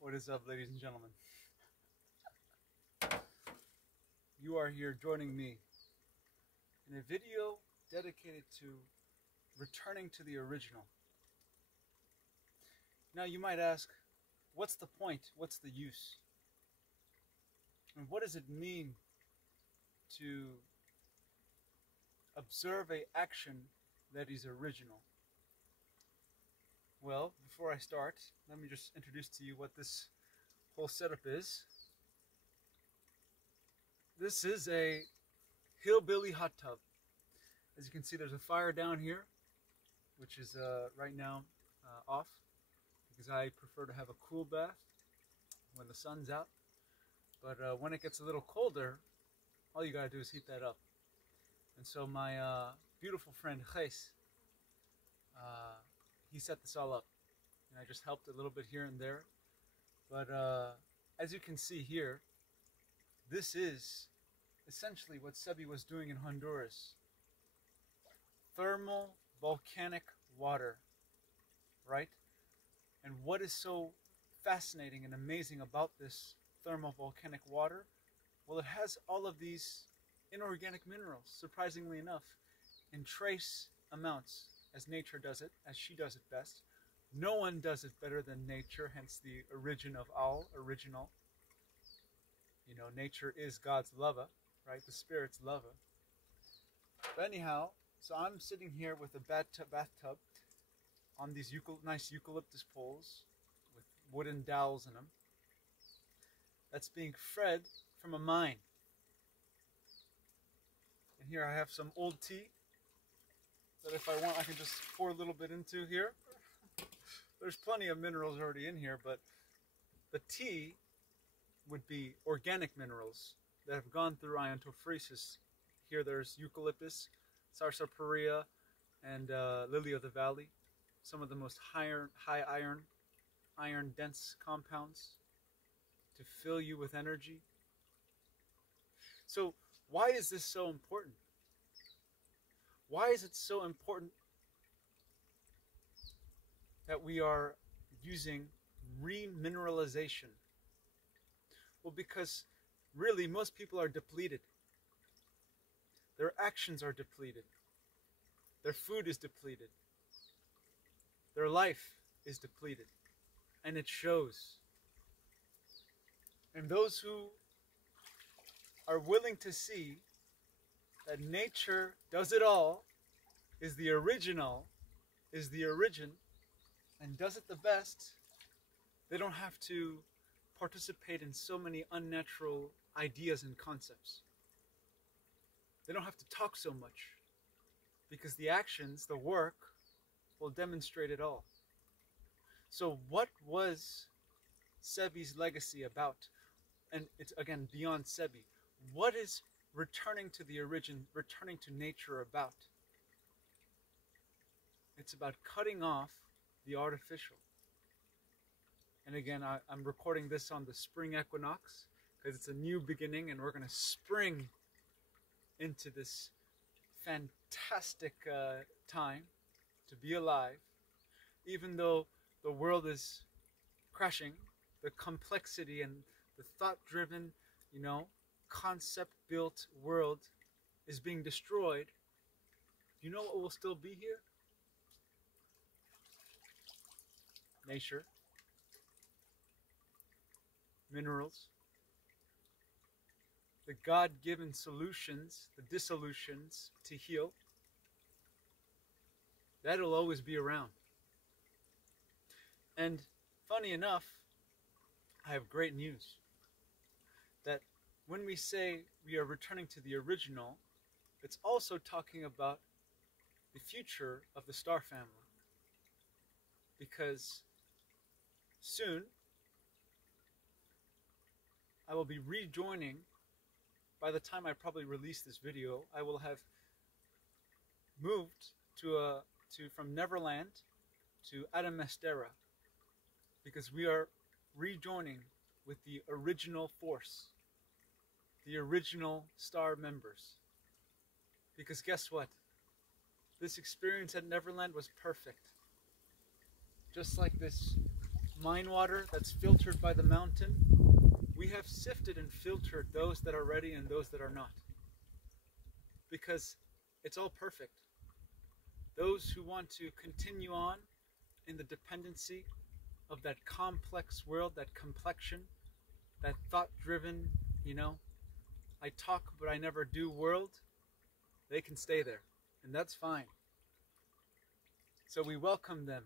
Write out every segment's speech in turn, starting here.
What is up, ladies and gentlemen? You are here joining me in a video dedicated to returning to the original. Now you might ask, what's the point? What's the use? And what does it mean to observe an action that is original? Well, before I start, let me just introduce to you what this whole setup is. This is a hillbilly hot tub. As you can see, there's a fire down here, which is right now off, because I prefer to have a cool bath when the sun's out. But when it gets a little colder, all you gotta do is heat that up. And so my beautiful friend Gijs, he set this all up, and I just helped a little bit here and there. But as you can see here, this is essentially what SEBI was doing in Honduras. Thermal volcanic water, right? And what is so fascinating and amazing about this thermal volcanic water? Well, it has all of these inorganic minerals, surprisingly enough, in trace amounts, as nature does it, as she does it best. No one does it better than nature, hence the origin of all, original. You know, nature is God's lover, right? The Spirit's lover. But anyhow, so I'm sitting here with a bathtub on these nice eucalyptus poles with wooden dowels in them. That's being fed from a mine. And here I have some old tea that if I want I can just pour a little bit into here. There's plenty of minerals already in here, but the tea would be organic minerals that have gone through iontophoresis. Here there's eucalyptus, sarsaparilla, and lily of the valley. Some of the most high iron dense compounds to fill you with energy. So why is this so important? Why is it so important that we are using remineralization? Well, because really most people are depleted. Their actions are depleted. Their food is depleted. Their life is depleted. And it shows. And those who are willing to see that nature does it all, is the original, is the origin, and does it the best, they don't have to participate in so many unnatural ideas and concepts. They don't have to talk so much, because the actions, the work, will demonstrate it all. So what was SEBI's legacy about? And it's again beyond SEBI. What is returning to the origin, returning to nature about? It's about cutting off the artificial. And again, I'm recording this on the spring equinox because it's a new beginning and we're going to spring into this fantastic time to be alive. Even though the world is crashing, the complexity and the thought-driven, concept-built world is being destroyed. You know what will still be here? Nature, minerals, the God-given solutions, the dissolutions to heal. That'll always be around. And funny enough, I have great news. That when we say we are returning to the original, it's also talking about the future of the star family. Because soon, I will be rejoining. By the time I probably release this video, I will have moved from Neverland to Adamestera, because we are rejoining with the original force, the original star members. Because guess what? This experience at Neverland was perfect. Just like this mine water that's filtered by the mountain, we have sifted and filtered those that are ready and those that are not. Because it's all perfect. Those who want to continue on in the dependency of that complex world, that complexion, that thought-driven, I talk but I never do world, they can stay there. And that's fine. So we welcome them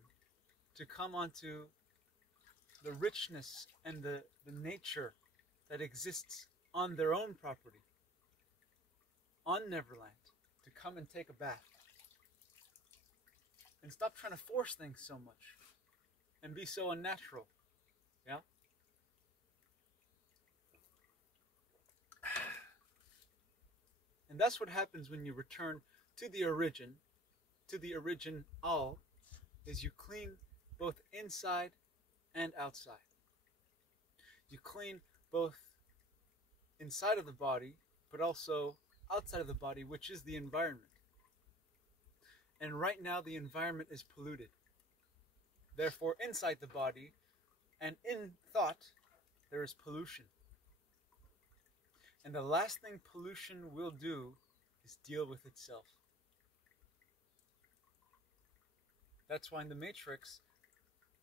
to come onto the richness and the nature that exists on their own property, on Neverland, to come and take a bath. And stop trying to force things so much and be so unnatural. Yeah? And that's what happens when you return to the origin, to the origin-al, is you clean both inside and outside. You clean both inside of the body, but also outside of the body, which is the environment. And right now the environment is polluted. Therefore, inside the body and in thought, there is pollution. And the last thing pollution will do is deal with itself. That's why in the Matrix,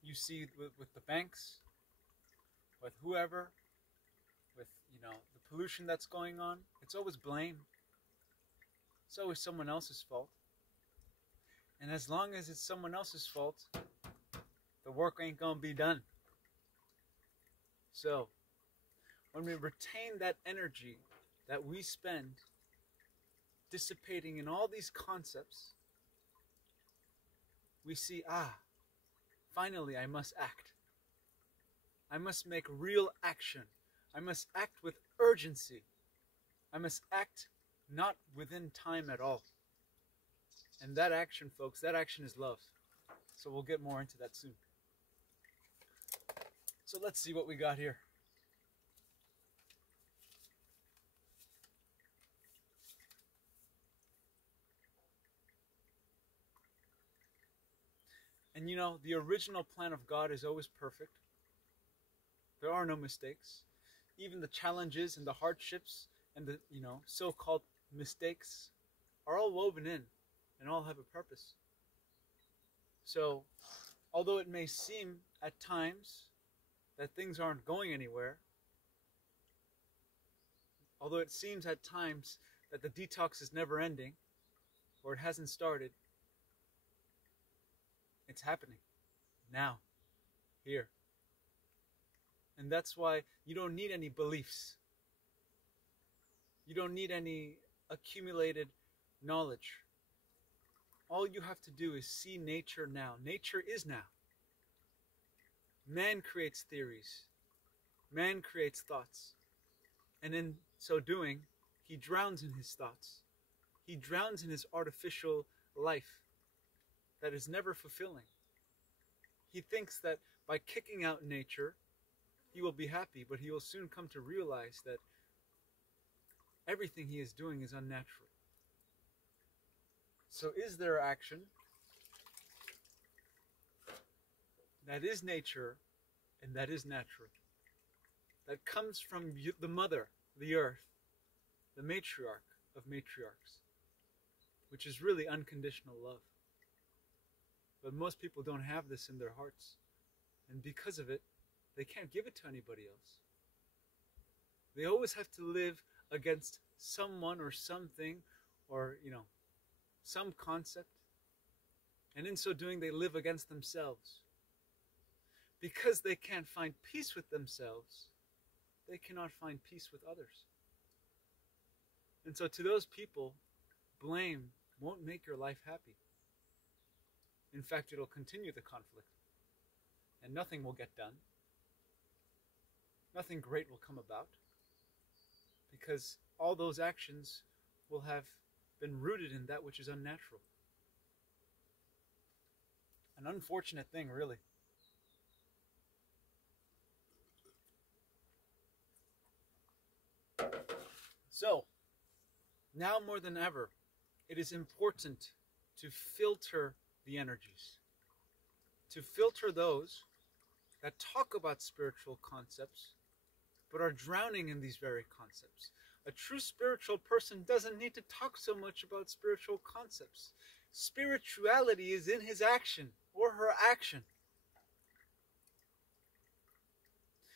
you see with the banks, with whoever, with the pollution that's going on, it's always blame. It's always someone else's fault. And as long as it's someone else's fault, the work ain't gonna be done. So, when we retain that energy that we spend dissipating in all these concepts, we see, finally I must act. I must make real action. I must act with urgency. I must act not within time at all. And that action, folks, that action is love. So we'll get more into that soon. So let's see what we got here. And the original plan of God is always perfect. There are no mistakes. Even the challenges and the hardships and the, so-called mistakes are all woven in and all have a purpose. So, although it may seem at times that things aren't going anywhere, although it seems at times that the detox is never ending, or it hasn't started, it's happening now, here. And that's why you don't need any beliefs. You don't need any accumulated knowledge. All you have to do is see nature now. Nature is now. Man creates theories. Man creates thoughts. And in so doing, he drowns in his thoughts. He drowns in his artificial life that is never fulfilling. He thinks that by kicking out nature, he will be happy, but he will soon come to realize that everything he is doing is unnatural. So is there action that is nature and that is natural, that comes from the mother, the earth, the matriarch of matriarchs, which is really unconditional love. But most people don't have this in their hearts, and because of it, they can't give it to anybody else. They always have to live against someone or something or, some concept. And in so doing, they live against themselves. Because they can't find peace with themselves, they cannot find peace with others. And so to those people, blame won't make your life happy. In fact, it'll continue the conflict. And nothing will get done. Nothing great will come about. Because all those actions will have been rooted in that which is unnatural. An unfortunate thing, really. So, now more than ever, it is important to filter the energies. To filter those that talk about spiritual concepts, but are drowning in these very concepts. A true spiritual person doesn't need to talk so much about spiritual concepts. Spirituality is in his action or her action.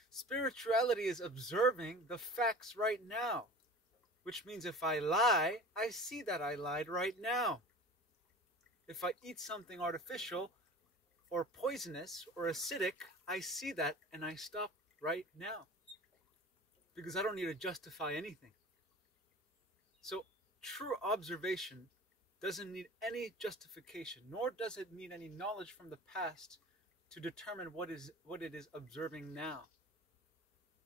Spirituality is observing the facts right now, which means if I lie, I see that I lied right now. If I eat something artificial or poisonous or acidic, I see that and I stop right now, because I don't need to justify anything. So true observation doesn't need any justification, nor does it need any knowledge from the past to determine what it is observing now.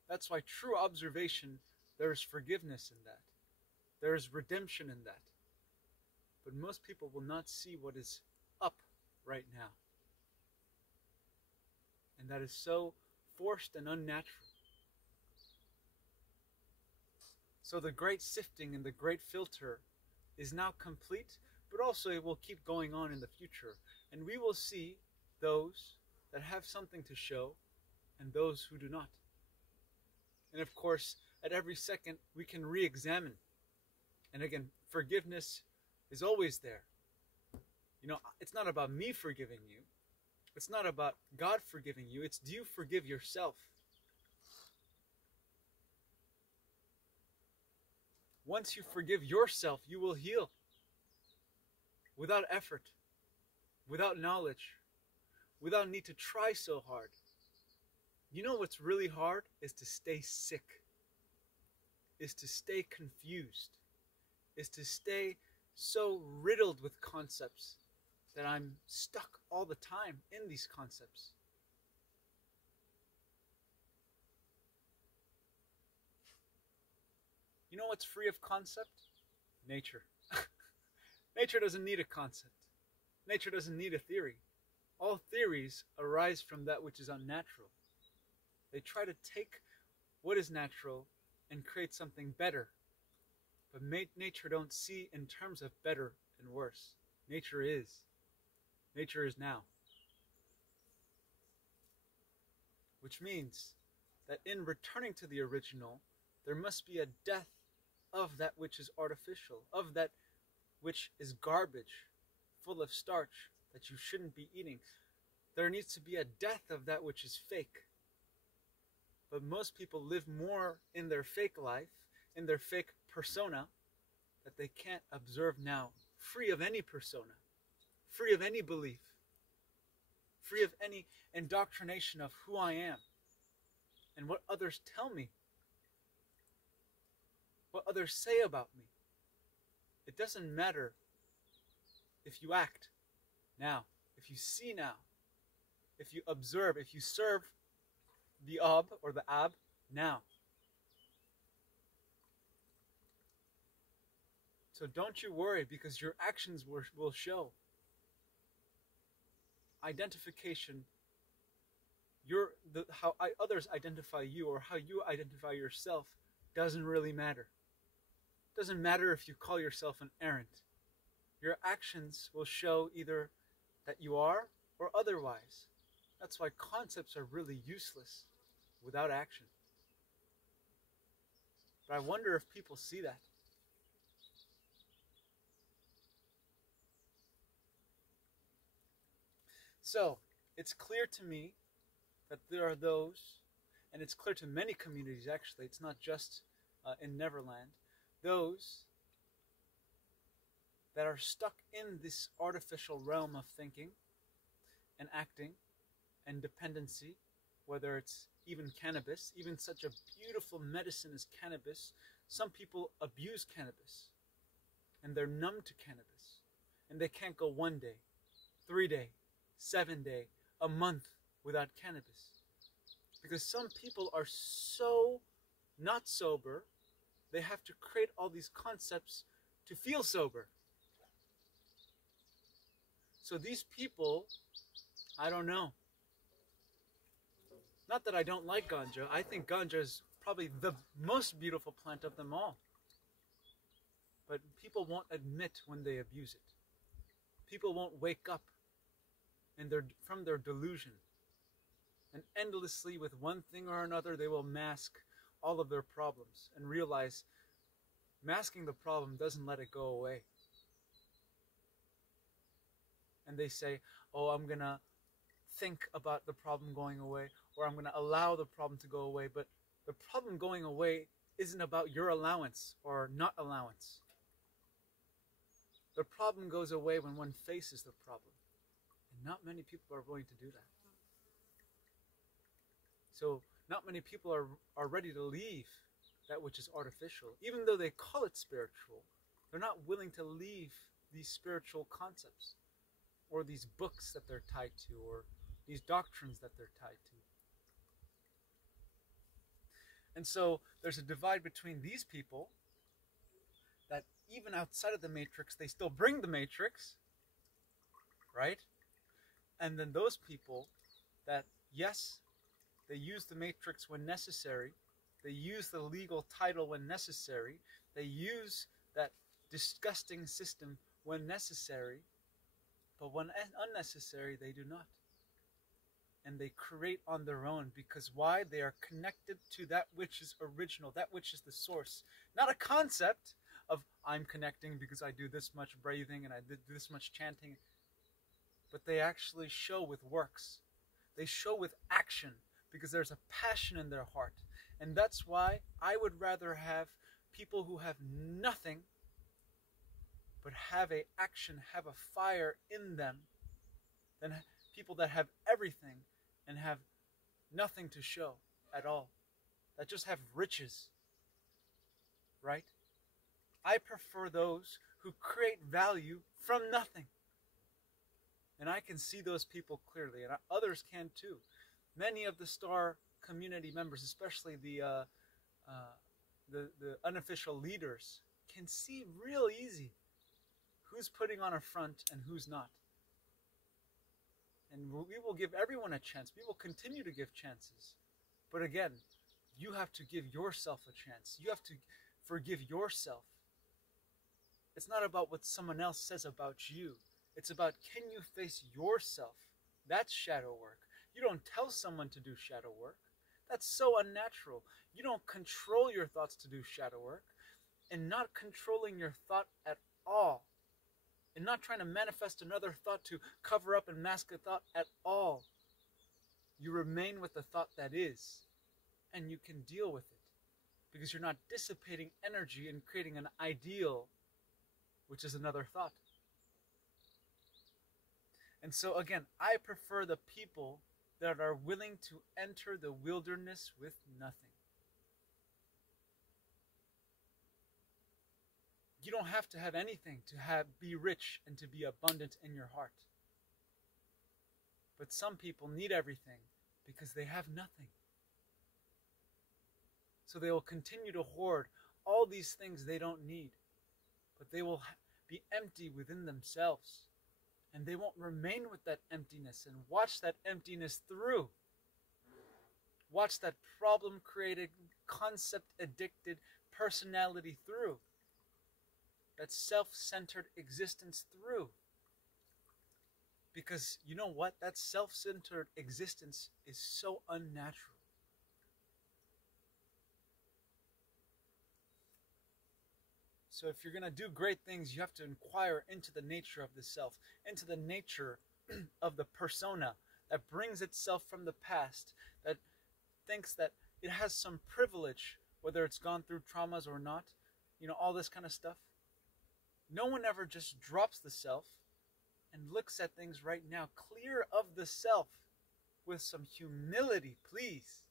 That's why true observation, there is forgiveness in that. There is redemption in that. But most people will not see what is up right now. And that is so forced and unnatural. So the great sifting and the great filter is now complete, but also it will keep going on in the future. And we will see those that have something to show and those who do not. And of course, at every second, we can re-examine. And again, forgiveness is always there. You know, it's not about me forgiving you. It's not about God forgiving you. It's, do you forgive yourself? Once you forgive yourself, you will heal. Without effort, without knowledge, without need to try so hard. You know what's really hard is to stay sick, is to stay confused, is to stay so riddled with concepts that I'm stuck all the time in these concepts. You know what's free of concept? Nature. Nature doesn't need a concept. Nature doesn't need a theory. All theories arise from that which is unnatural. They try to take what is natural and create something better. But nature don't see in terms of better and worse. Nature is. Nature is now. Which means that in returning to the original, there must be a death of that which is artificial, of that which is garbage, full of starch, that you shouldn't be eating. There needs to be a death of that which is fake. But most people live more in their fake life, in their fake persona, that they can't observe now, free of any persona, free of any belief, free of any indoctrination of who I am and what others tell me, what others say about me. It doesn't matter if you act now, if you see now, if you observe, if you serve the ob or the ab now. So don't you worry, because your actions will show. Identification, how others identify you or how you identify yourself doesn't really matter. Doesn't matter if you call yourself an errant. Your actions will show either that you are or otherwise. That's why concepts are really useless without action. But I wonder if people see that. So, it's clear to me that there are those, and it's clear to many communities actually, it's not just in Neverland, those that are stuck in this artificial realm of thinking and acting and dependency, whether it's even cannabis, even such a beautiful medicine as cannabis. Some people abuse cannabis and they're numb to cannabis and they can't go 1 day, 3 day, 7 day, a month without cannabis. Because some people are so not sober, they have to create all these concepts to feel sober. So these people, I don't know. Not that I don't like ganja. I think ganja is probably the most beautiful plant of them all. But people won't admit when they abuse it. People won't wake up from their delusion And endlessly, with one thing or another, they will mask all of their problems and realize masking the problem doesn't let it go away. And they say, oh, I'm going to think about the problem going away, or I'm going to allow the problem to go away. But the problem going away isn't about your allowance or not allowance. The problem goes away when one faces the problem. And not many people are willing to do that. So not many people are ready to leave that which is artificial. Even though they call it spiritual, they're not willing to leave these spiritual concepts or these books that they're tied to or these doctrines that they're tied to. And so there's a divide between these people that even outside of the matrix, they still bring the matrix, right? And then those people that, yes, they use the matrix when necessary, they use the legal title when necessary, they use that disgusting system when necessary, but when unnecessary, they do not. And they create on their own, because why? They are connected to that which is original, that which is the source. Not a concept of, I'm connecting because I do this much breathing and I did this much chanting. But they actually show with works. They show with action, because there's a passion in their heart. And that's why I would rather have people who have nothing, but have a action, have a fire in them, than people that have everything and have nothing to show at all, that just have riches, right? I prefer those who create value from nothing. And I can see those people clearly, and others can too. Many of the STAR community members, especially the unofficial leaders, can see real easy who's putting on a front and who's not. And we will give everyone a chance. We will continue to give chances. But again, you have to give yourself a chance. You have to forgive yourself. It's not about what someone else says about you. It's about, can you face yourself? That's shadow work. You don't tell someone to do shadow work. That's so unnatural. You don't control your thoughts to do shadow work. And not controlling your thought at all. And not trying to manifest another thought to cover up and mask a thought at all. You remain with the thought that is. And you can deal with it. Because you're not dissipating energy and creating an ideal, which is another thought. And so again, I prefer the people that are willing to enter the wilderness with nothing. You don't have to have anything to be rich and to be abundant in your heart. But some people need everything because they have nothing. So they will continue to hoard all these things they don't need. But they will be empty within themselves. And they won't remain with that emptiness and watch that emptiness through. Watch that problem-created, concept-addicted personality through. That self-centered existence through. Because you know what? That self-centered existence is so unnatural. So if you're going to do great things, you have to inquire into the nature of the self, into the nature of the persona that brings itself from the past, that thinks that it has some privilege, whether it's gone through traumas or not, all this kind of stuff. No one ever just drops the self and looks at things right now, clear of the self, with some humility, please.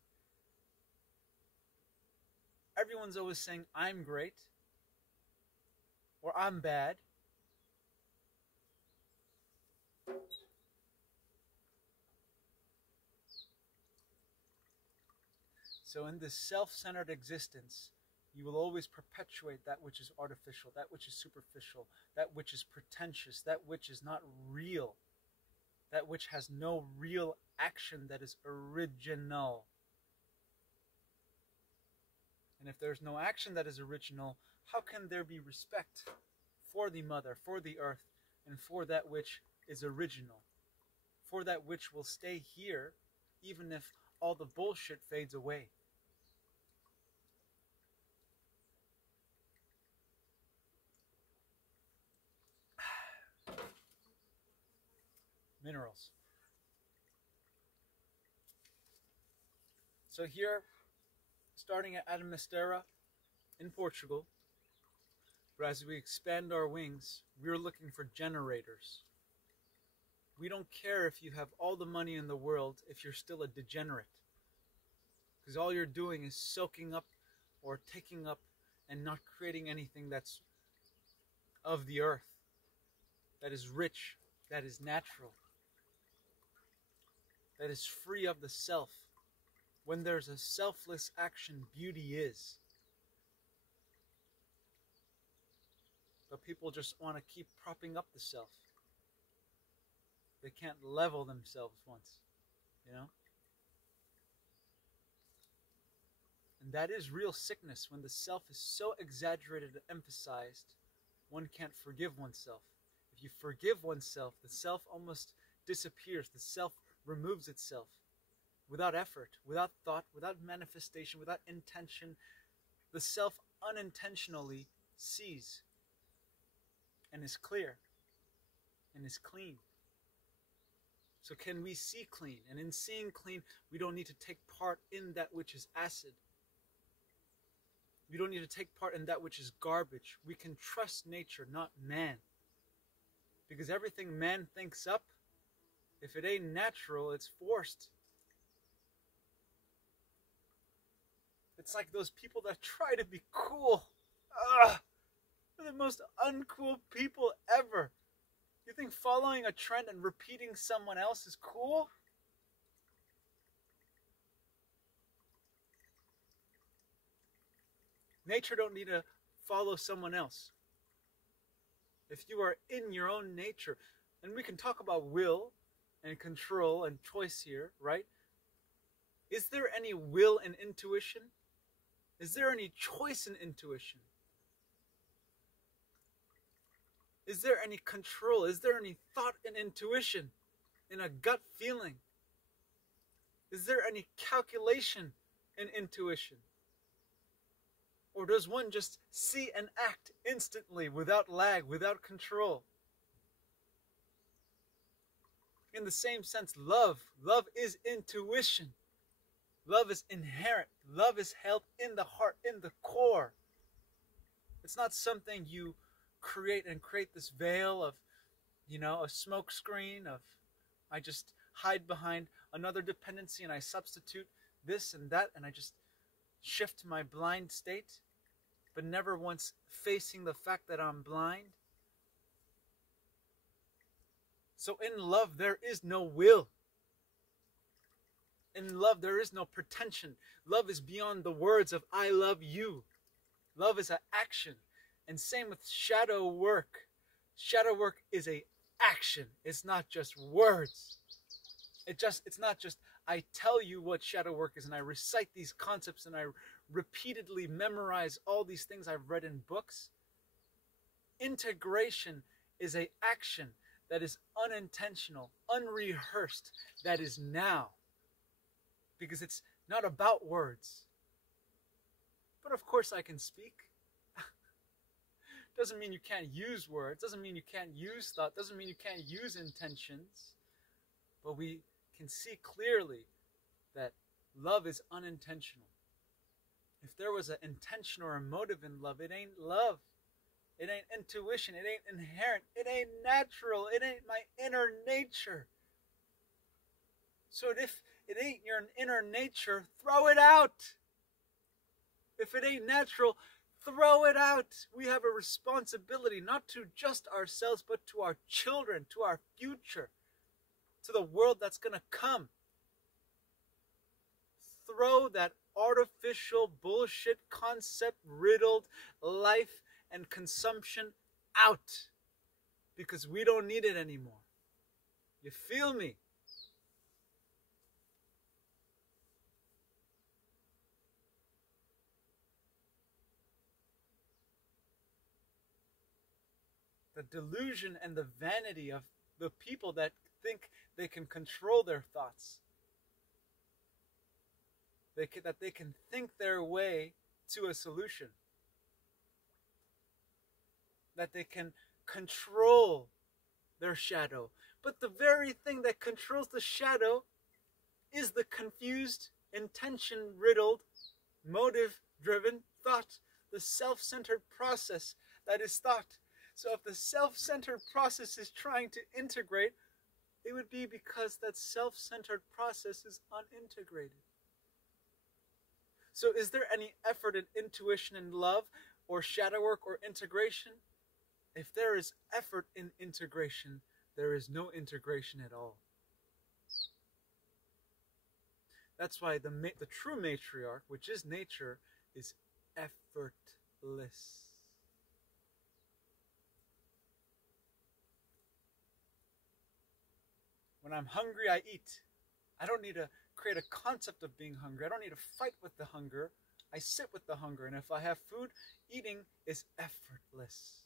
Everyone's always saying, I'm great. Or I'm bad. So in this self-centered existence, you will always perpetuate that which is artificial, that which is superficial, that which is pretentious, that which is not real, that which has no real action that is original. And if there's no action that is original, how can there be respect for the mother, for the earth, and for that which is original, for that which will stay here, even if all the bullshit fades away. Minerals. So here, starting at Adamastera in Portugal, but as we expand our wings, we're looking for generators. We don't care if you have all the money in the world if you're still a degenerate. Because all you're doing is soaking up or taking up and not creating anything that's of the earth, that is rich, that is natural, that is free of the self. When there's a selfless action, beauty is. But people just want to keep propping up the self. They can't level themselves once, you know? And that is real sickness, when the self is so exaggerated and emphasized, one can't forgive oneself. If you forgive oneself, the self almost disappears. The self removes itself without effort, without thought, without manifestation, without intention. The self unintentionally sees and is clear and is clean. So can we see clean? And in seeing clean, we don't need to take part in that which is acid. We don't need to take part in that which is garbage. We can trust nature, not man. Because everything man thinks up, if it ain't natural, it's forced. It's like those people that try to be cool. They're the most uncool people ever. You think following a trend and repeating someone else is cool? Nature don't need to follow someone else. If you are in your own nature, and we can talk about will and control and choice here, right? Is there any will in intuition? Is there any choice in intuition? Is there any control? Is there any thought in intuition, in a gut feeling? Is there any calculation in intuition? Or does one just see and act instantly, without lag, without control? In the same sense, love is intuition. Love is inherent. Love is held in the heart, in the core. It's not something you create this veil of, a smoke screen of, I just hide behind another dependency and I substitute this and that and I just shift my blind state, but never once facing the fact that I'm blind. So in love, there is no will. In love, there is no pretension. Love is beyond the words of I love you. Love is an action. And same with shadow work. Shadow work is a action. It's not just words. It's not just I tell you what shadow work is and I recite these concepts and I repeatedly memorize all these things I've read in books. Integration is an action that is unintentional, unrehearsed, that is now. Because it's not about words. But of course I can speak. Doesn't mean you can't use words. Doesn't mean you can't use thought. Doesn't mean you can't use intentions. But we can see clearly that love is unintentional. If there was an intention or a motive in love, it ain't love. It ain't intuition. It ain't inherent. It ain't natural. It ain't my inner nature. So if it ain't your inner nature, throw it out. If it ain't natural, throw it out. We have a responsibility, not to just ourselves, but to our children, to our future, to the world that's going to come. Throw that artificial bullshit concept riddled life and consumption out, because we don't need it anymore. You feel me? The delusion and the vanity of the people that think they can control their thoughts. that they can think their way to a solution, that they can control their shadow. But the very thing that controls the shadow is the confused, intention-riddled, motive-driven thought, the self-centered process that is thought. So if the self-centered process is trying to integrate, it would be because that self-centered process is unintegrated. So is there any effort in intuition and love, or shadow work, or integration? If there is effort in integration, there is no integration at all. That's why the true matriarch, which is nature, is effortless. When I'm hungry, I eat. I don't need to create a concept of being hungry. I don't need to fight with the hunger. I sit with the hunger. And if I have food, eating is effortless.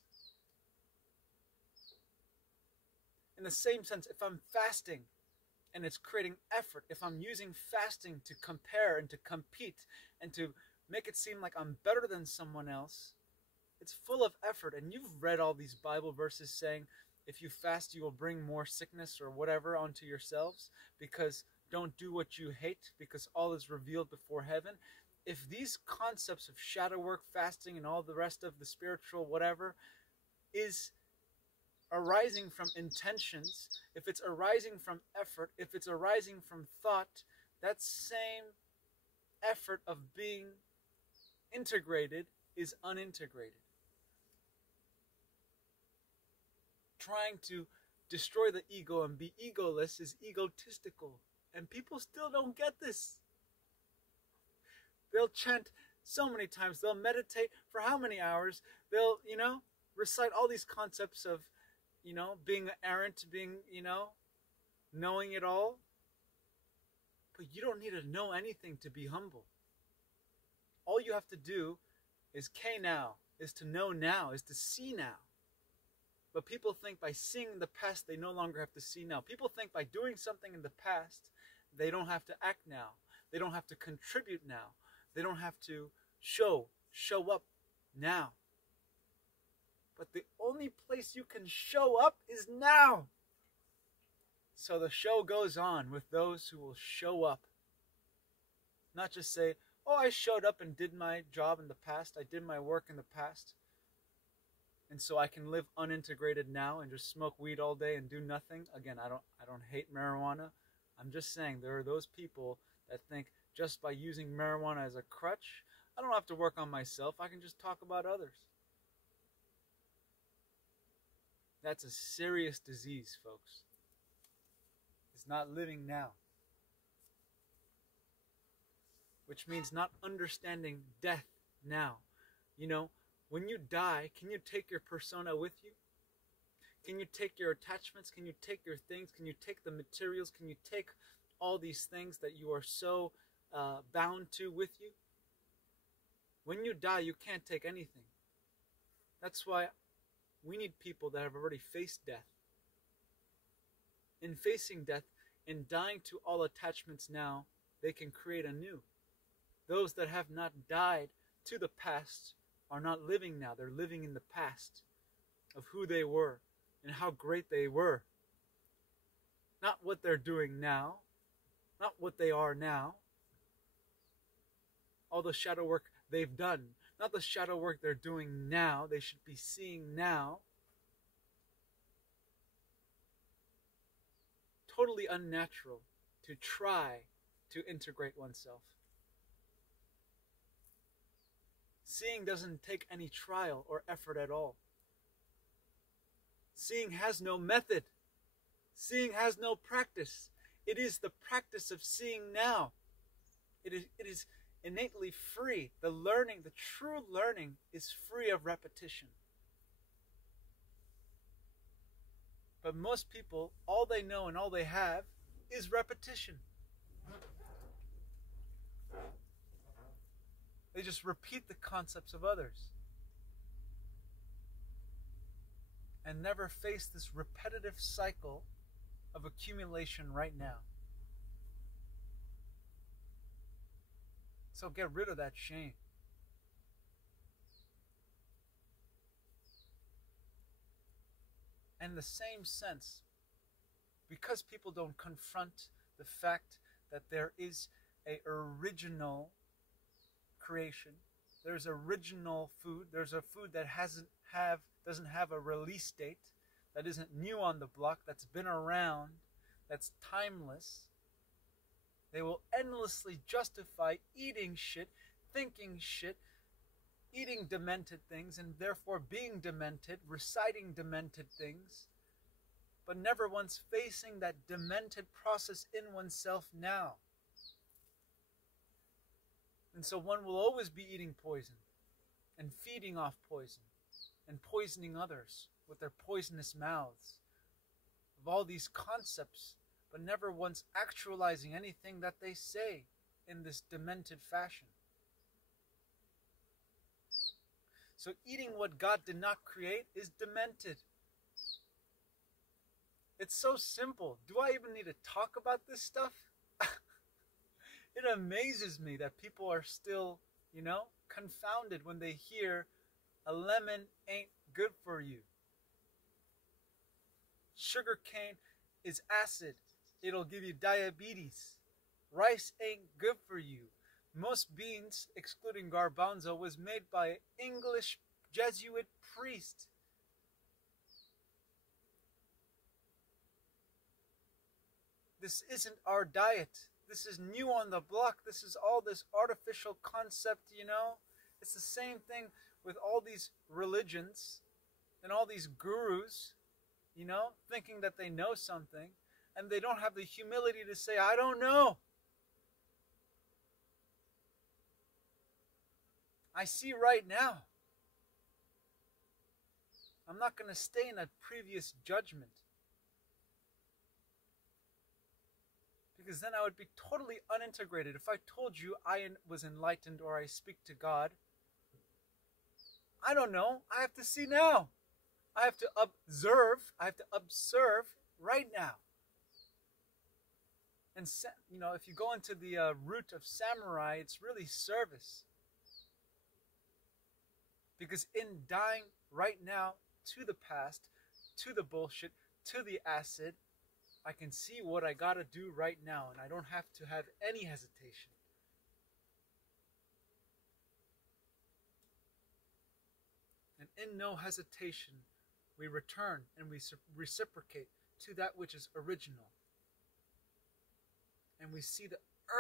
In the same sense, if I'm fasting and it's creating effort, if I'm using fasting to compare and to compete and to make it seem like I'm better than someone else, it's full of effort. And you've read all these Bible verses saying, if you fast, you will bring more sickness or whatever onto yourselves, because don't do what you hate, because all is revealed before heaven. If these concepts of shadow work, fasting, and all the rest of the spiritual whatever is arising from intentions, if it's arising from effort, if it's arising from thought, that same effort of being integrated is unintegrated. Trying to destroy the ego and be egoless is egotistical. And people still don't get this. They'll chant so many times. They'll meditate for how many hours? They'll, recite all these concepts of, being errant, being, knowing it all. But you don't need to know anything to be humble. All you have to do is K now, is to know now, is to see now. But people think by seeing the past, they no longer have to see now. People think by doing something in the past, they don't have to act now. They don't have to contribute now. They don't have to show up now. But the only place you can show up is now. So the show goes on with those who will show up. Not just say, oh, I showed up and did my job in the past. I did my work in the past. And so I can live unintegrated now and just smoke weed all day and do nothing. Again, I don't hate marijuana. I'm just saying there are those people that think just by using marijuana as a crutch, I don't have to work on myself. I can just talk about others. That's a serious disease, folks. It's not living now. Which means not understanding death now. When you die, can you take your persona with you? Can you take your attachments? Can you take your things? Can you take the materials? Can you take all these things that you are so bound to with you? When you die, you can't take anything. That's why we need people that have already faced death. In facing death, in dying to all attachments now, they can create anew. Those that have not died to the past are not living now. They're living in the past of who they were and how great they were. Not what they're doing now, not what they are now. All the shadow work they've done, not the shadow work they're doing now, they should be seeing now. Totally unnatural to try to integrate oneself. Seeing doesn't take any trial or effort at all. Seeing has no method. Seeing has no practice. It is the practice of seeing now. It is innately free. The learning, the true learning, is free of repetition. But most people, all they know and all they have is repetition. They just repeat the concepts of others and never face this repetitive cycle of accumulation right now. So get rid of that shame. In the same sense, because people don't confront the fact that there is an original creation, there's original food, there's a food that doesn't have a release date, that isn't new on the block, that's been around, that's timeless. They will endlessly justify eating shit, thinking shit, eating demented things, and therefore being demented, reciting demented things, but never once facing that demented process in oneself now. And so one will always be eating poison and feeding off poison and poisoning others with their poisonous mouths of all these concepts, but never once actualizing anything that they say in this demented fashion. So eating what God did not create is demented. It's so simple. Do I even need to talk about this stuff? It amazes me that people are still, confounded when they hear a lemon ain't good for you. Sugar cane is acid. It'll give you diabetes. Rice ain't good for you. Most beans, excluding garbanzo, was made by an English Jesuit priest. This isn't our diet. This is new on the block. This is all this artificial concept, It's the same thing with all these religions and all these gurus, thinking that they know something, and they don't have the humility to say, I don't know. I see right now. I'm not going to stay in that previous judgment. Because then I would be totally unintegrated. If I told you I was enlightened or I speak to God, I don't know. I have to see now. I have to observe. I have to observe right now. And, if you go into the root of samurai, it's really service. Because in dying right now to the past, to the bullshit, to the acid, I can see what I gotta do right now, and I don't have to have any hesitation. And in no hesitation, we return and we reciprocate to that which is original. And we see the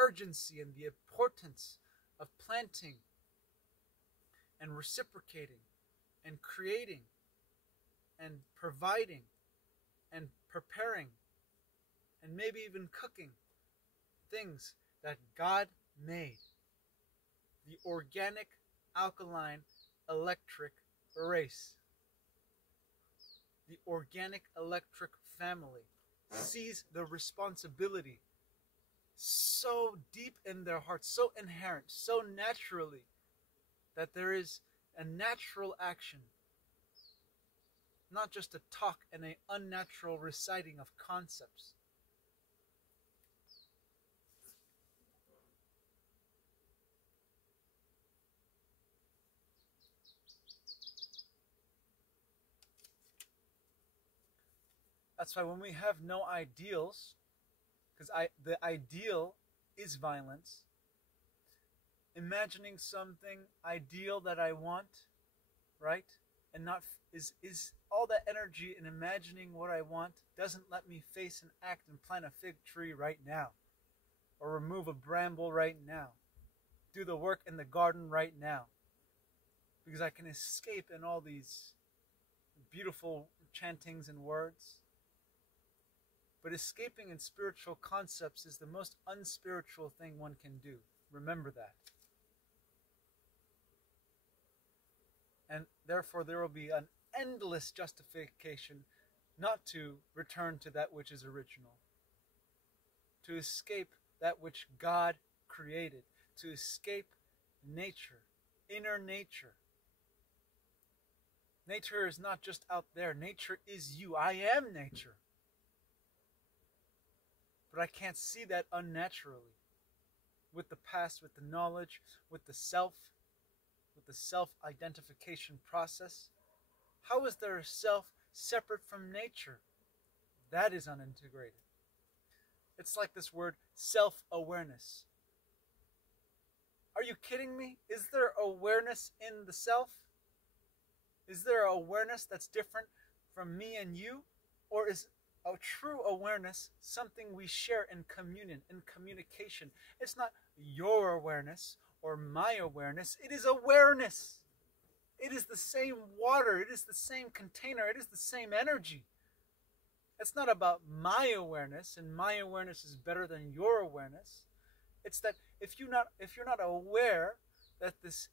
urgency and the importance of planting and reciprocating and creating and providing and preparing and maybe even cooking things that God made. The organic, alkaline, electric race. The organic, electric family sees the responsibility so deep in their hearts, so inherent, so naturally, that there is a natural action, not just a talk and an unnatural reciting of concepts. That's why when we have no ideals, because the ideal is violence, imagining something ideal that I want, right? And not is all that energy in imagining what I want doesn't let me face and act and plant a fig tree right now, or remove a bramble right now, do the work in the garden right now, because I can escape in all these beautiful chantings and words. But escaping in spiritual concepts is the most unspiritual thing one can do. Remember that. And therefore there will be an endless justification not to return to that which is original. To escape that which God created. To escape nature, inner nature. Nature is not just out there. Nature is you. I am nature. But I can't see that unnaturally. with the past, with the knowledge, with the self-identification process. How is there a self separate from nature? That is unintegrated. It's like this word self-awareness. Are you kidding me? Is there awareness in the self? Is there awareness that's different from me and you? Or is a true awareness something we share in communion, in communication? It's not your awareness or my awareness. It is awareness. It is the same water. It is the same container. It is the same energy. It's not about my awareness, and my awareness is better than your awareness. It's that if you're not aware that this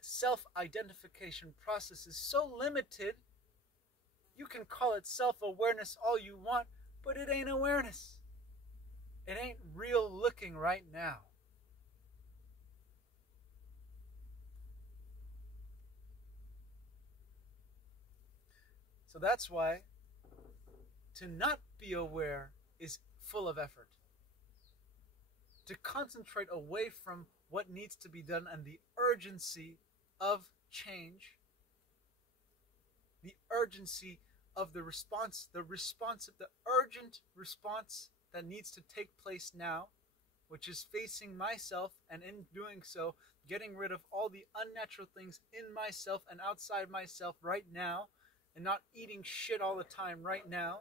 self-identification process is so limited, you can call it self-awareness all you want, but it ain't awareness. It ain't real looking right now. So that's why to not be aware is full of effort. To concentrate away from what needs to be done and the urgency of change, the urgency of the urgent response that needs to take place now, which is facing myself, and in doing so, getting rid of all the unnatural things in myself and outside myself right now, and not eating shit all the time right now.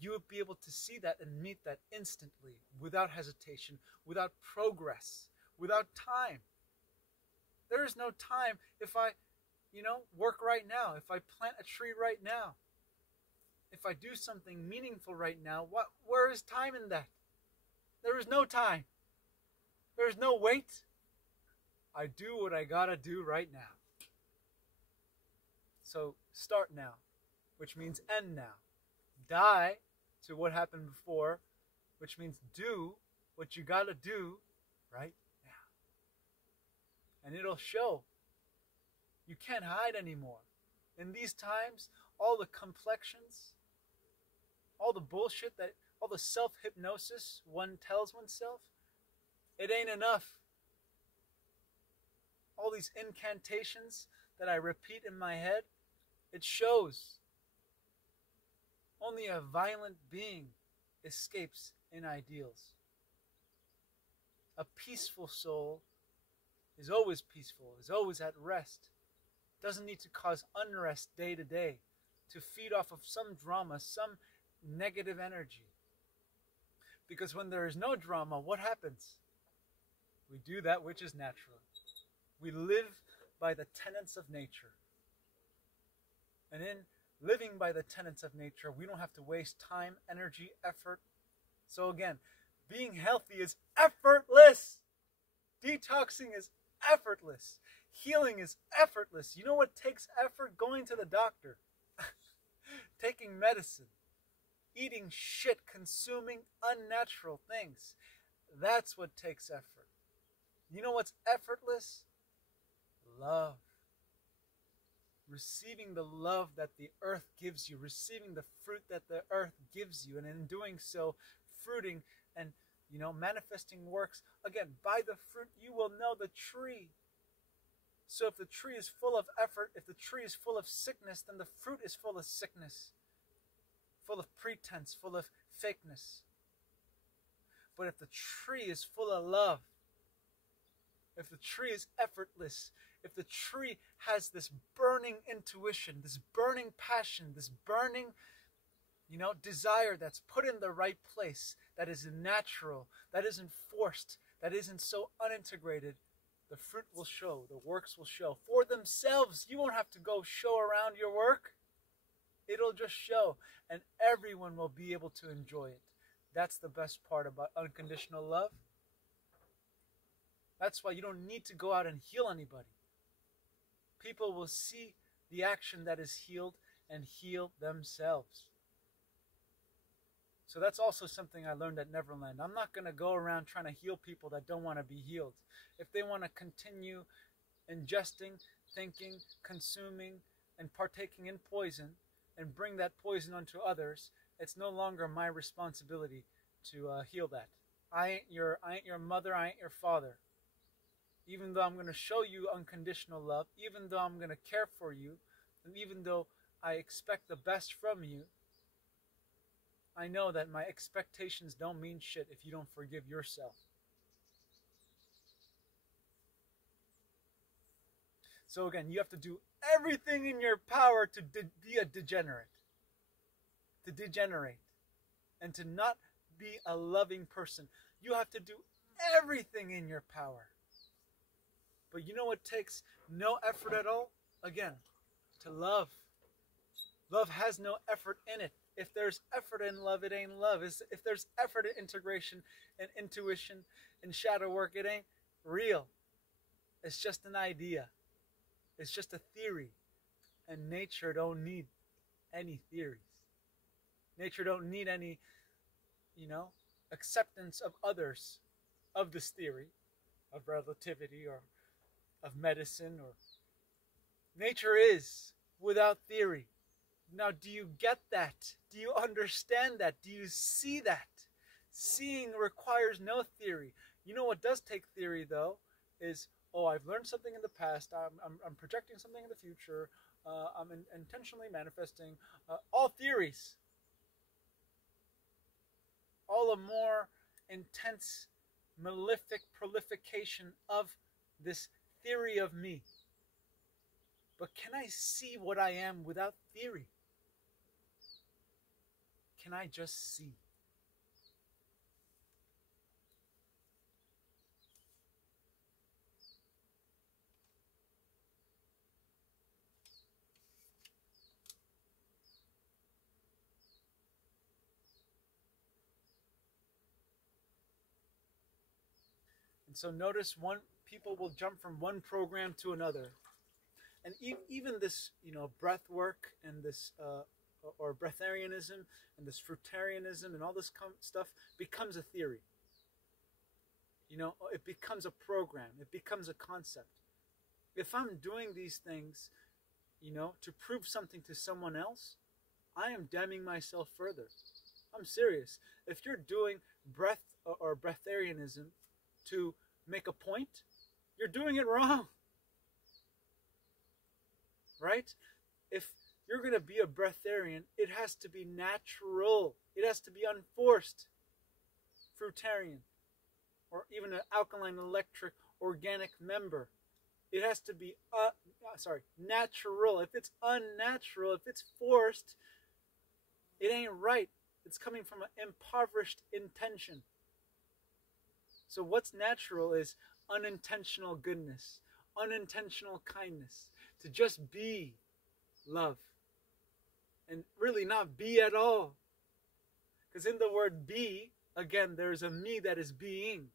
You would be able to see that and meet that instantly, without hesitation, without progress, without time. There is no time if I, work right now, if I plant a tree right now, if I do something meaningful right now. Where is time in that? There is no time. There is no wait. I do what I gotta do right now. So start now, which means end now. Die to what happened before, which means do what you gotta do right now. And it'll show. You can't hide anymore. In these times, all the complexions, all the bullshit, all the self-hypnosis one tells oneself, it ain't enough. All these incantations that I repeat in my head, it shows. Only a violent being escapes in ideals. A peaceful soul is always peaceful, is always at rest. Doesn't need to cause unrest day to day, to feed off of some drama, some negative energy. Because when there is no drama, what happens? We do that which is natural. We live by the tenets of nature. And in living by the tenets of nature, we don't have to waste time, energy, effort. So again, being healthy is effortless. Detoxing is effortless. Healing is effortless. You know what takes effort? Going to the doctor. Taking medicine. Eating shit. Consuming unnatural things. That's what takes effort. You know what's effortless? Love. Receiving the love that the earth gives you, receiving the fruit that the earth gives you, and in doing so, fruiting and manifesting works. Again, by the fruit you will know the tree. So if the tree is full of effort, if the tree is full of sickness, then the fruit is full of sickness, full of pretense, full of fakeness. But if the tree is full of love, if the tree is effortless, if the tree has this burning intuition, this burning passion, this burning, desire that's put in the right place, that is natural, that isn't forced, that isn't so unintegrated, the fruit will show, the works will show for themselves. You won't have to go show around your work. It'll just show, and everyone will be able to enjoy it. That's the best part about unconditional love. That's why you don't need to go out and heal anybody. People will see the action that is healed and heal themselves. So that's also something I learned at Neverland. I'm not going to go around trying to heal people that don't want to be healed. If they want to continue ingesting, thinking, consuming, and partaking in poison, and bring that poison onto others, it's no longer my responsibility to heal that. I ain't your mother, I ain't your father. Even though I'm going to show you unconditional love, even though I'm going to care for you, and even though I expect the best from you, I know that my expectations don't mean shit if you don't forgive yourself. So again, you have to do everything in your power to be a degenerate, to degenerate, and to not be a loving person. You have to do everything in your power. But you know what takes no effort at all? Again, to love. Love has no effort in it. If there's effort in love, it ain't love. If there's effort in integration and intuition and shadow work, it ain't real. It's just an idea. It's just a theory. And nature don't need any theories. Nature don't need any, acceptance of others of this theory of relativity or of medicine. Or nature is without theory. Now, do you get that? Do you understand that? Do you see that? Seeing requires no theory. You know what does take theory, though, is, I've learned something in the past. I'm projecting something in the future. I'm intentionally manifesting. All theories. All a more intense, malefic prolification of this theory of me. But can I see what I am without theory? Can I just see? And so notice people will jump from one program to another. And even this, breath work and this, or breatharianism and this fruitarianism and all this stuff becomes a theory. It becomes a program. It becomes a concept. If I'm doing these things, to prove something to someone else, I am damning myself further. I'm serious. If you're doing breath or breatharianism to make a point, you're doing it wrong. Right? If you're going to be a breatharian, it has to be natural. It has to be unforced. Fruitarian, or even an alkaline electric organic member. It has to be natural. If it's unnatural, if it's forced, it ain't right. It's coming from an impoverished intention. So what's natural is unintentional goodness, unintentional kindness, to just be love. And really not be at all. Because in the word be, again, there's a me that is being.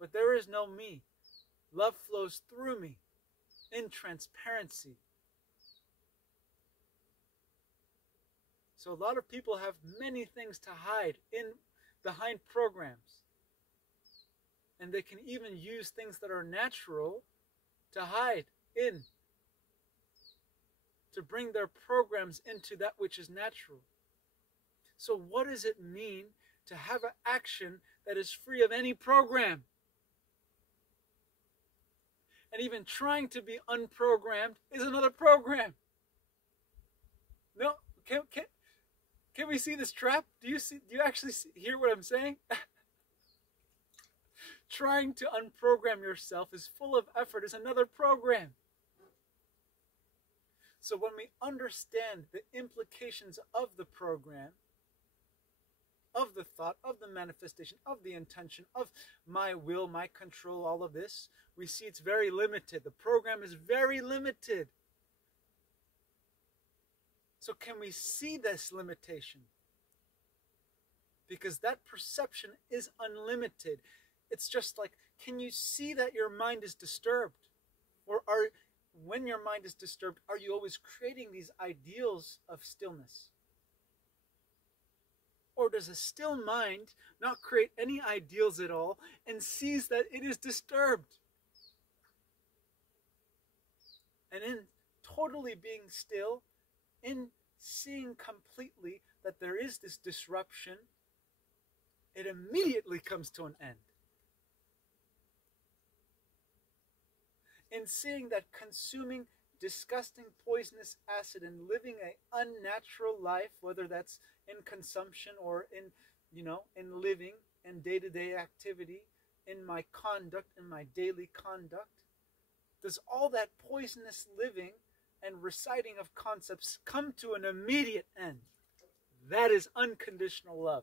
But there is no me. Love flows through me in transparency. So a lot of people have many things to hide behind programs. And they can even use things that are natural to hide in, to bring their programs into that which is natural. So what does it mean to have an action that is free of any program? And even trying to be unprogrammed is another program. No, can we see this trap? Do you actually hear what I'm saying? Trying to unprogram yourself is full of effort, is another program. So when we understand the implications of the program, of the thought, of the manifestation, of the intention, of my will, my control, all of this, we see it's very limited. The program is very limited. So can we see this limitation? Because that perception is unlimited. It's just like, can you see that your mind is disturbed? Or when your mind is disturbed, are you always creating these ideals of stillness? Or does a still mind not create any ideals at all and sees that it is disturbed? And in totally being still, in seeing completely that there is this disruption, it immediately comes to an end. In seeing that consuming disgusting poisonous acid and living an unnatural life, whether that's in consumption or in, in living and day-to-day activity, in my conduct, in my daily conduct, does all that poisonous living and reciting of concepts come to an immediate end? That is unconditional love.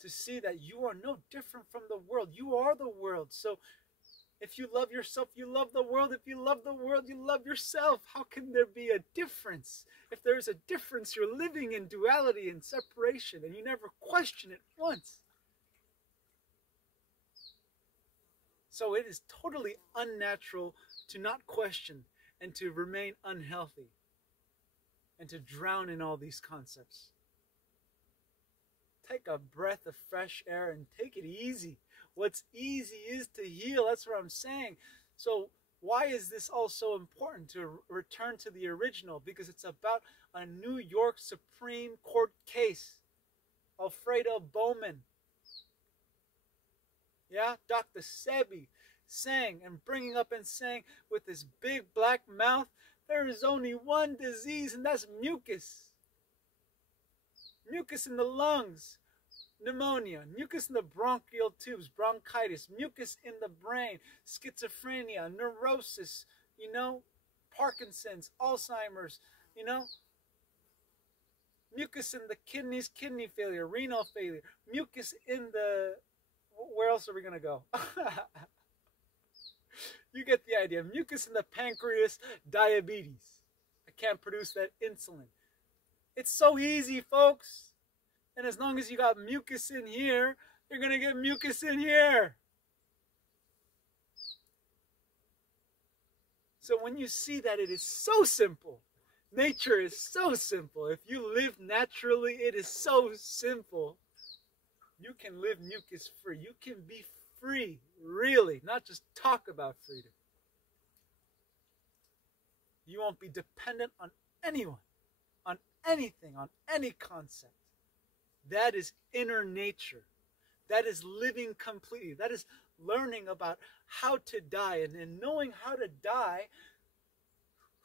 To see that you are no different from the world. You are the world. So if you love yourself, you love the world. If you love the world, you love yourself. How can there be a difference? If there is a difference, you're living in duality and separation, and you never question it once. So it is totally unnatural to not question and to remain unhealthy and to drown in all these concepts. Take a breath of fresh air and take it easy. What's easy is to heal. That's what I'm saying. So why is this all so important to return to the original? Because it's about a New York Supreme Court case. Alfredo Bowman. Yeah, Dr. SEBI saying and bringing up and saying with his big black mouth, there is only one disease, and that's mucus. Mucus in the lungs, pneumonia, mucus in the bronchial tubes, bronchitis, mucus in the brain, schizophrenia, neurosis, Parkinson's, Alzheimer's, mucus in the kidneys, kidney failure, renal failure, mucus in the... Where else are we going to go? You get the idea. Mucus in the pancreas, diabetes. I can't produce that insulin. It's so easy, folks. And as long as you got mucus in here, you're going to get mucus in here. So when you see that it is so simple, nature is so simple. If you live naturally, it is so simple. You can live mucus free. You can be free, really, not just talk about freedom. You won't be dependent on anyone, on anything, on any concept. That is inner nature. That is living completely. That is learning about how to die. And in knowing how to die,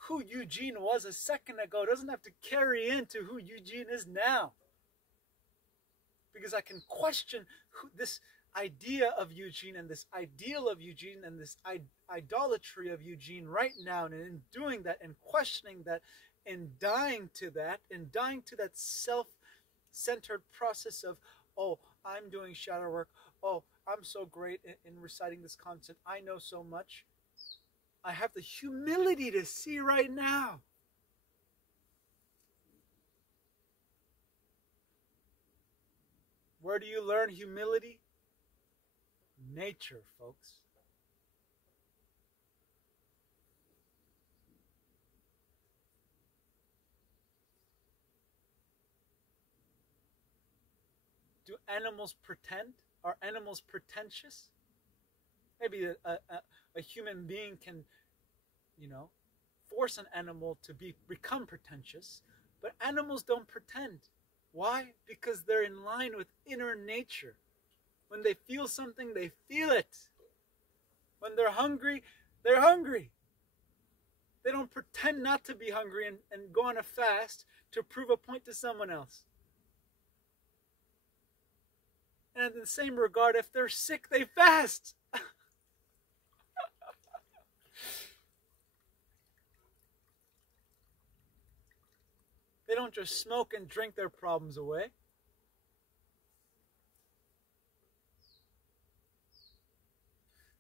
who Eugene was a second ago doesn't have to carry into who Eugene is now. Because I can question this idea of Eugene and this ideal of Eugene and this idolatry of Eugene right now. And in doing that and questioning that and dying to that self-centered process of, oh, I'm doing shadow work. Oh, I'm so great in reciting this concept. I know so much. I have the humility to see right now. Where do you learn humility? Nature, folks. Do animals pretend? Are animals pretentious? Maybe a human being can, force an animal to become pretentious, but animals don't pretend. Why? Because they're in line with inner nature. When they feel something, they feel it. When they're hungry, they're hungry. They don't pretend not to be hungry and go on a fast to prove a point to someone else. And in the same regard, if they're sick, they fast. They don't just smoke and drink their problems away.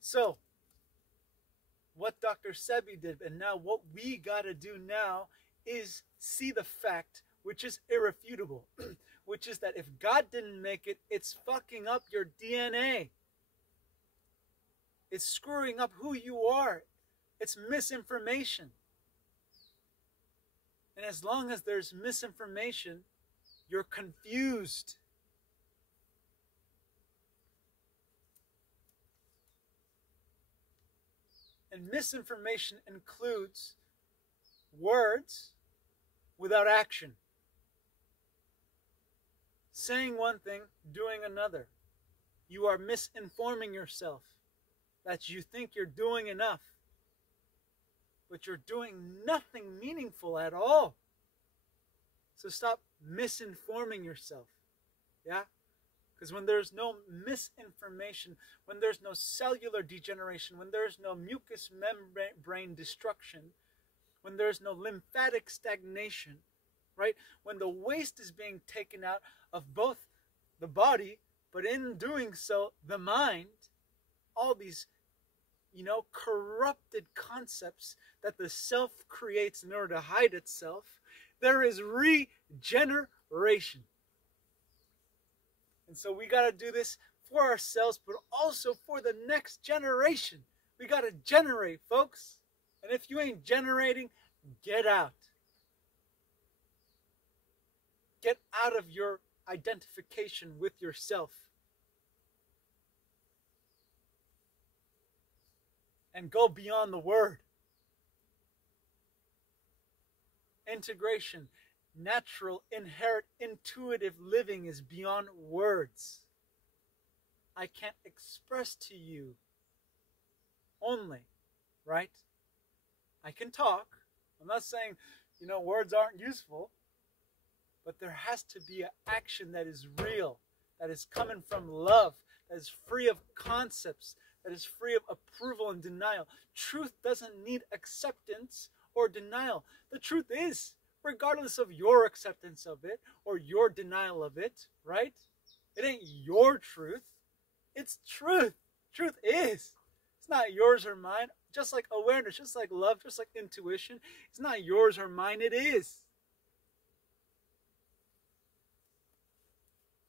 So, what Dr. SEBI did, and now what we got to do now, is see the fact, which is irrefutable, which is that if God didn't make it, it's fucking up your DNA. It's screwing up who you are. It's misinformation. And as long as there's misinformation, you're confused. And misinformation includes words without action. Saying one thing, doing another. You are misinforming yourself that you think you're doing enough, but you're doing nothing meaningful at all. So stop misinforming yourself. Yeah? Because when there's no misinformation, when there's no cellular degeneration, when there's no mucous membrane destruction, when there's no lymphatic stagnation, right? When the waste is being taken out of both the body, but in doing so, the mind, all these, corrupted concepts that the self creates in order to hide itself, there is regeneration. And so we got to do this for ourselves, but also for the next generation. We got to generate, folks. And if you ain't generating, get out. Get out of your identification with yourself. And go beyond the word. Integration, natural, inherent, intuitive living is beyond words. I can't express to you only, right? I can talk. I'm not saying, words aren't useful. But there has to be an action that is real, that is coming from love, that is free of concepts, that is free of approval and denial. Truth doesn't need acceptance or denial. The truth is, regardless of your acceptance of it or your denial of it, right? It ain't your truth. It's truth. Truth is. It's not yours or mine. Just like awareness, just like love, just like intuition. It's not yours or mine. It is.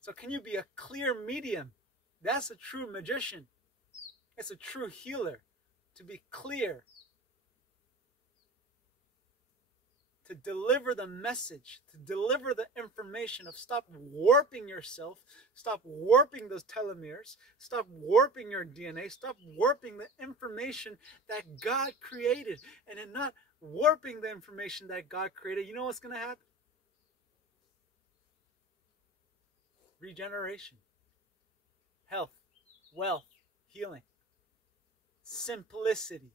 So can you be a clear medium? That's a true magician. It's a true healer. To be clear. To deliver the message. To deliver the information of stop warping yourself. Stop warping those telomeres. Stop warping your DNA. Stop warping the information that God created. And in not warping the information that God created, you know what's going to happen? Regeneration, health, wealth, healing, simplicity.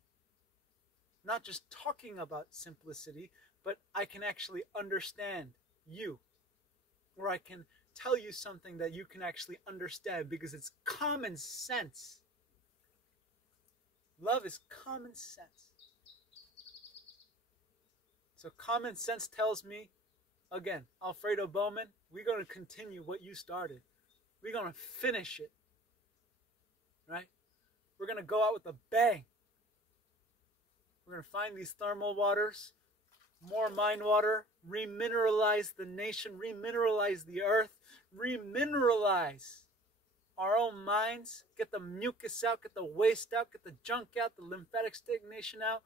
Not just talking about simplicity, but I can actually understand you. Or I can tell you something that you can actually understand because it's common sense. Love is common sense. So common sense tells me, again, Alfredo Bowman, we're going to continue what you started. We're going to finish it. Right? We're going to go out with a bang. We're going to find these thermal waters, more mine water, remineralize the nation, remineralize the earth, remineralize our own minds, get the mucus out, get the waste out, get the junk out, the lymphatic stagnation out.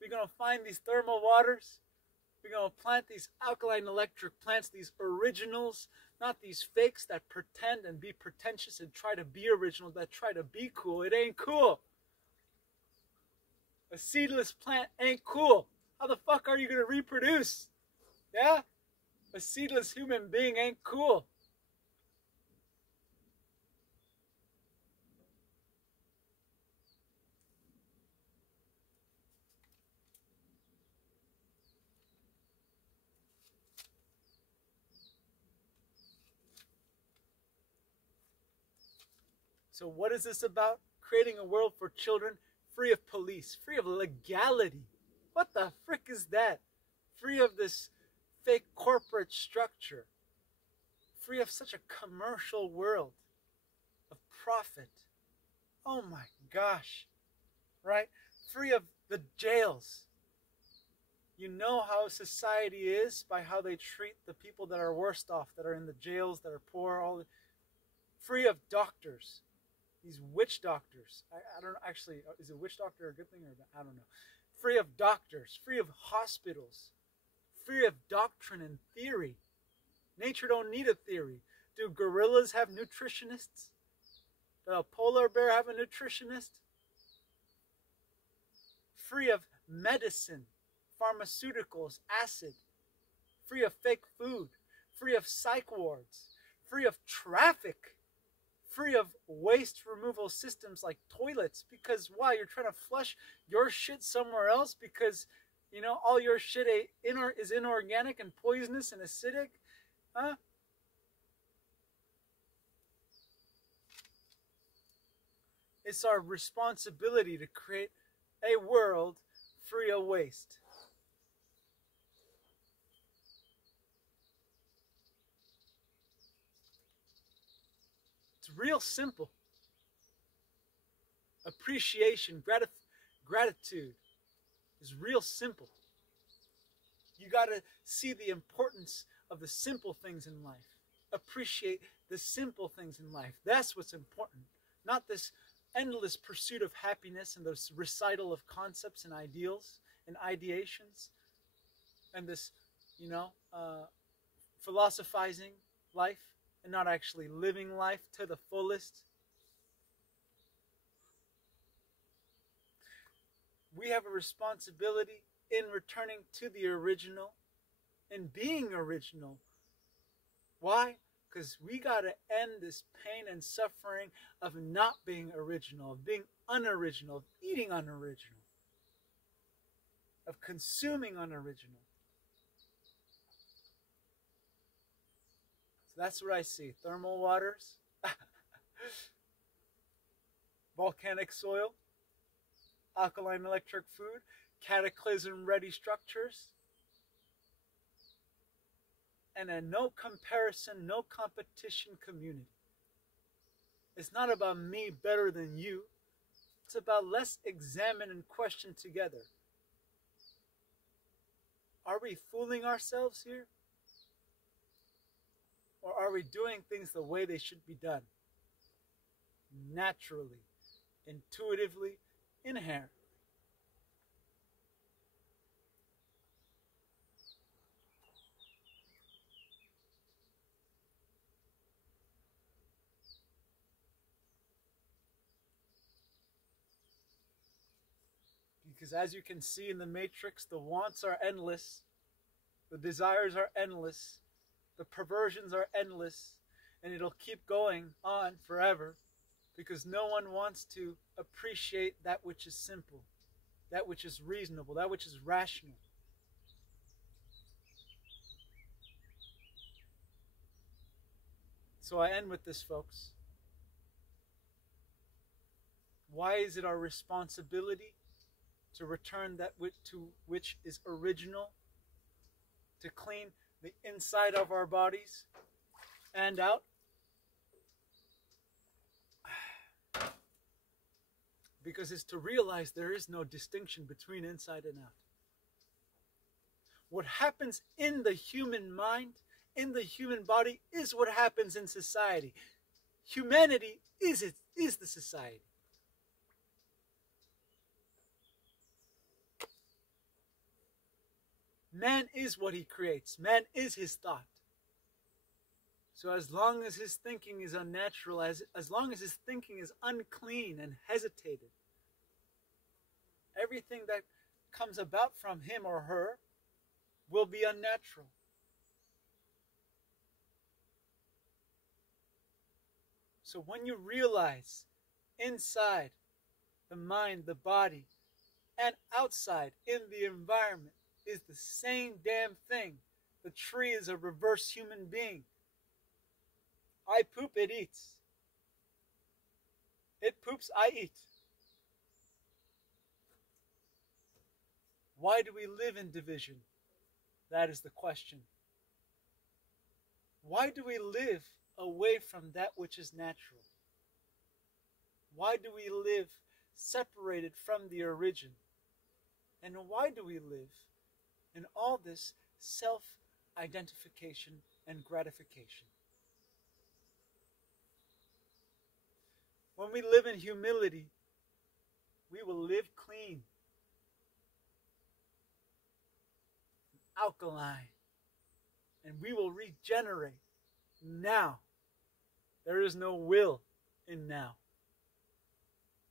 We're going to find these thermal waters. We're going to plant these alkaline electric plants, these originals, not these fakes that pretend and be pretentious and try to be original, that try to be cool. It ain't cool. A seedless plant ain't cool. How the fuck are you going to reproduce? Yeah? A seedless human being ain't cool. So what is this about? Creating a world for children free of police, free of legality. What the frick is that? Free of this fake corporate structure. Free of such a commercial world of profit. Oh my gosh. Right? Free of the jails. You know how society is by how they treat the people that are worst off, that are in the jails, that are poor. Free of doctors. These witch doctors. I don't know, actually, is a witch doctor a good thing or I don't know. Free of doctors, free of hospitals, free of doctrine and theory. Nature don't need a theory. Do gorillas have nutritionists? Does a polar bear have a nutritionist? Free of medicine, pharmaceuticals, acid. free of fake food, free of psych wards, free of traffic, free of waste removal systems like toilets. Because why? You're trying to flush your shit somewhere else because, you know, all your shit is inorganic and poisonous and acidic? Huh? It's our responsibility to create a world free of waste. It's real simple. Appreciation, gratitude is real simple. You got to see the importance of the simple things in life. Appreciate the simple things in life. That's what's important. Not this endless pursuit of happiness and this recital of concepts and ideals and ideations and this, philosophizing life and not actually living life to the fullest. We have a responsibility in returning to the original and being original. Why? Because we got to end this pain and suffering of not being original, of being unoriginal, of eating unoriginal, of consuming unoriginal. So that's what I see. Thermal waters, volcanic soil, alkaline electric food, cataclysm-ready structures, and a no comparison, no competition community. It's not about me better than you. It's about let's examine and question together. Are we fooling ourselves here? Or are we doing things the way they should be done? Naturally, intuitively, inherently. Because as you can see in the matrix, the wants are endless, the desires are endless, the perversions are endless, and it'll keep going on forever because no one wants to appreciate that which is simple, that which is reasonable, that which is rational. So I end with this, folks. Why is it our responsibility to return that which is original, to clean the inside of our bodies and out? Because it's to realize there is no distinction between inside and out. What happens in the human mind, in the human body, is what happens in society. Humanity is the society. Man is what he creates. Man is his thought. So as long as his thinking is unnatural, as long as his thinking is unclean and hesitated, everything that comes about from him or her will be unnatural. So when you realize inside the mind, the body, and outside in the environment is the same damn thing. The tree is a reverse human being. I poop, it eats. It poops, I eat. Why do we live in division? That is the question. Why do we live away from that which is natural? Why do we live separated from the origin? And why do we live in all this self-identification and gratification? When we live in humility, we will live clean, alkaline, and we will regenerate now. There is no will in now.